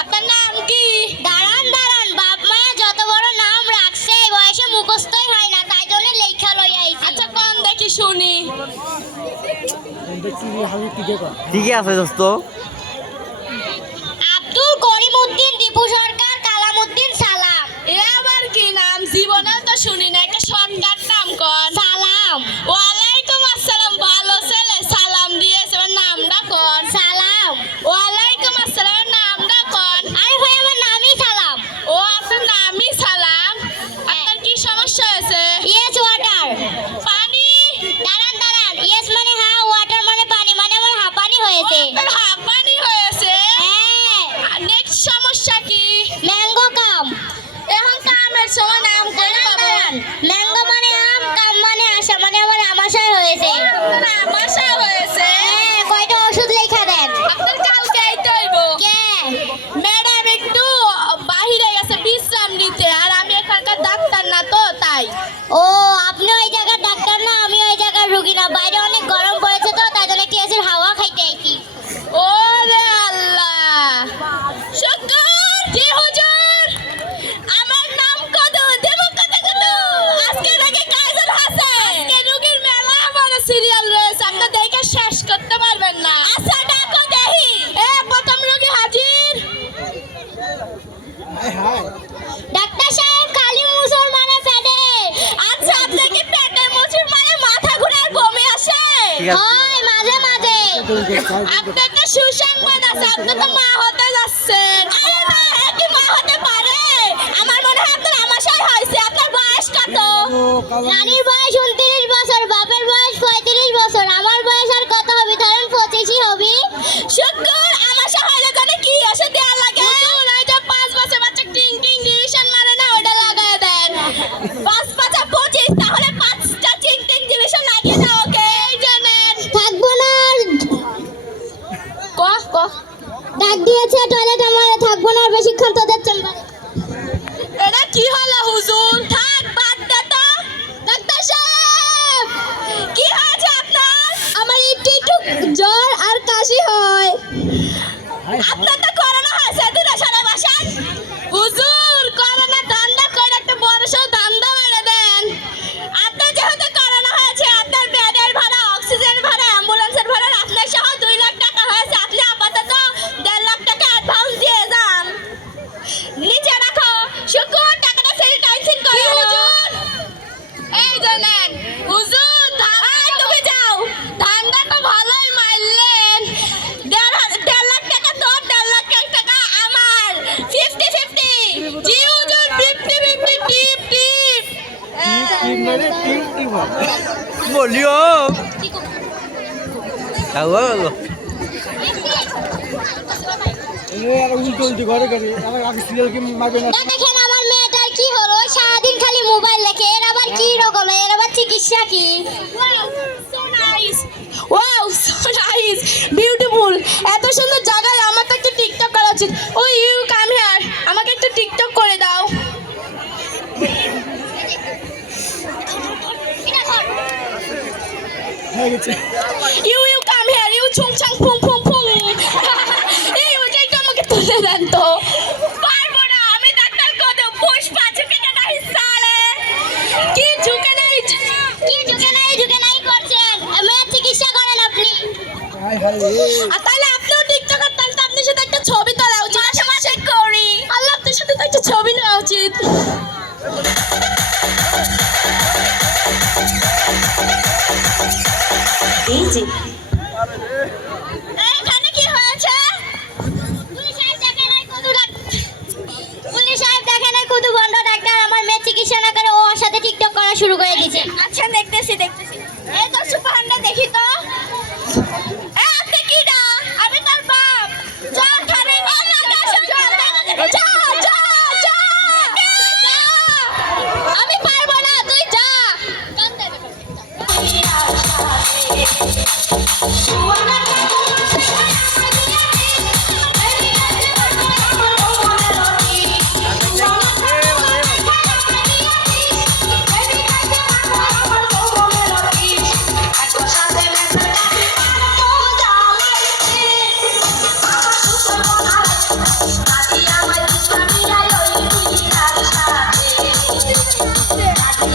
আপনার নাম কি? দাঁড়ান দাঁড়ান, বাপ মায়া যত বড় নাম রাখছে এই বয়সে মুখস্থই হয় না, তাই জন্য লেখা লই আইছি। আচ্ছা কোন দেখি শুনি। ঠিকই আছে দোস্ত। আব্দুল করিম উদ্দিন, দীপু সরকার, কালাম উদ্দিন সালাম। এ আবার কি নাম? জীবনেও তো শুনি না। একটা শর্টকাট নাম কোন? সালাম। ওয়ালাইকুম আসসালাম, ভালো ছেলে, সালাম দিয়েছে। এবার নামটা কোন? সালাম। ওয়ালাইকুম আসসালাম, নামটা কোন? আরে ভাই আমার নামই সালাম। ও আপনার নামই সালাম। আপনার কি সমস্যা হয়েছে? Yes water. পানি? দাঁড়ান দাঁড়ান, ইয়েস মানে হ্যাঁ, ওয়াটার মানে পানি, মানে আমার হাঁপানি হয়েছে। আপনার হাঁপানি হয়েছে? হ্যাঁ। নেক্সট সমস্যা কি? ম্যাঙ্গো কাম। এখন কামের সময় নাম কোন পাবো? ম্যাঙ্গো মানে আম, কাম মানে আশা, মানে আমার আমাশয় হয়েছে। আপনার আমাশা হয়েছে? হ্যাঁ, কয়টা ওষুধ লেখা দেন। আপনার কালকে আইতে হইব। কে? ম্যাডাম একটু বাহিরে গেছে বিশ্রাম নিতে, আর আমি এখানকার ডাক্তার না তো তাই। ও আপনি ওই জায়গার ডাক্তার না, আমি ওই জায়গার রুগী না। বাইরে অনেক গরম পড়েছে তো, তাই জন্য কেসের হাওয়া খাইতে আইছি। ওরে আল্লাহ, শুকর জি হুজুর, আমার নাম কত দেব কত কত। আজকে নাকি কাজল হাসান, আজকে রোগীর মেলা বড় সিরিয়াল রয়েছে, আপনি দেখে শেষ করতে পারবেন না। আচ্ছা ডাকো দেখি। প্রথম রোগী হাজির। ডাক্তার সাহেব, কালি মুসুর মানে পেটে। আচ্ছা আপনার কি পেটে মুচুর মানে মাথা ঘুরে আর বমি আসে? ঠিক আছে। হয় মাঝে মাঝে। আপনার তো সুসংবাদ আছে, আপনি তো মা হতে যাচ্ছেন। আরে না, কি মা হতে পারে? আমার মনে হয় আপনার আমাশয় হয়েছে। আপনার বয়স কত? নানির বয়স 29 বছর, বাপের বয়স 35 বছর, আমার বয়স আর কত হবে? ধরেন 25ই হবে। শুক্র আমাশয় হইলে জানে কি এসে দেয়া লাগে? হুজুর, এই যে 5 বছর বাচ্চা টিং টিং ডিভিশন মারে না, ওটা লাগায় দেন। 5 5 25, তাহলে 5টা টিং টিং ডিভিশন লাগিয়ে দাও ওকে। এই জানেন থাকবো না আর। কহ কহ, ডাক দিয়েছে টয়লেট, আমার থাকবো না আর বেশিক্ষণ তোদের চেম্বারে। এটা কি হলো হুজুর? থাক বাদ দে তো। ডাক্তার সাহেব, কি হয়েছে আপনার? আমার একটু একটু জ্বর আর কাশি হয়। আপনার তো করোনা হয়েছে, দূরে সরে বসেন। হুজুর, করোনা ঠান্ডা করে একটা বড় সড় ধান্দা মেরে দেন। আপনার যেহেতু করোনা হয়েছে, আপনার বেডের ভাড়া, অক্সিজেন ভাড়া, অ্যাম্বুলেন্সের ভাড়া আপনার সহ 2 লাখ টাকা হয়েছে। আপনি আপাতত 1.5 লাখ টাকা অ্যাডভান্স দিয়ে যান। নিচে রাখো। শুকুর, টাকাটা স্যানিটাইজিং করো। হুজুর, এই যে নেন। হুজুর, তুমি যাও। ধান্দা তো ভালোই মারলেন। 1.5 লাখ টাকা তোর, 1.5 লাখ টাকা আমার। 50-50। জি হুজুর, 50-50, টিপ টিপ। বলিও তাও দেখেন আমার মেয়েটার কি হলো, সারাদিন খালি মোবাইল দেখে। এর আবার কি রোগ হলো? এর আবার চিকিৎসা কি? Wow, so nice, beautiful. এত সুন্দর জায়গায় আমার তো একটা টিকটক করা উচিত। ও ইউ কাম হিয়ার, আমাকে একটু টিকটক করে দাও। You you come here, you ছুং ছাং ফুং ফুং ফুং। এই ওটাই তো আমাকে তুলে দেন তো। পারবো না, আমি ডাক্তার কত পুষ্পা ঝুঁকে নাই সালে। কি ঝুঁকে নাই? কি ঝুঁকে নাই করছেন? মেয়ের চিকিৎসা করেন আপনি। আর তাহলে আপনিও টিকটকার, তাহলে তো আপনার সাথে একটা ছবি তোলা উচিত। মাসে মাসে করি। আল্লাহ, আপনার সাথে তো একটা ছবি নেওয়া উচিত। এই যে এখানে কি হয়েছে? পুলিশ সাহেব দেখেন নাই কত বন্ধ ডাক্তার আমার মেয়ের চিকিৎসা না করে ও ওর সাথে টিকটক করা শুরু করে দিয়েছে। আচ্ছা দেখতেছি। এই তো সুপারটা দেখি তো। আপনি কি না? আমি তার বাপ। চল খানে। আমি পারবো না, তুই যা। আছে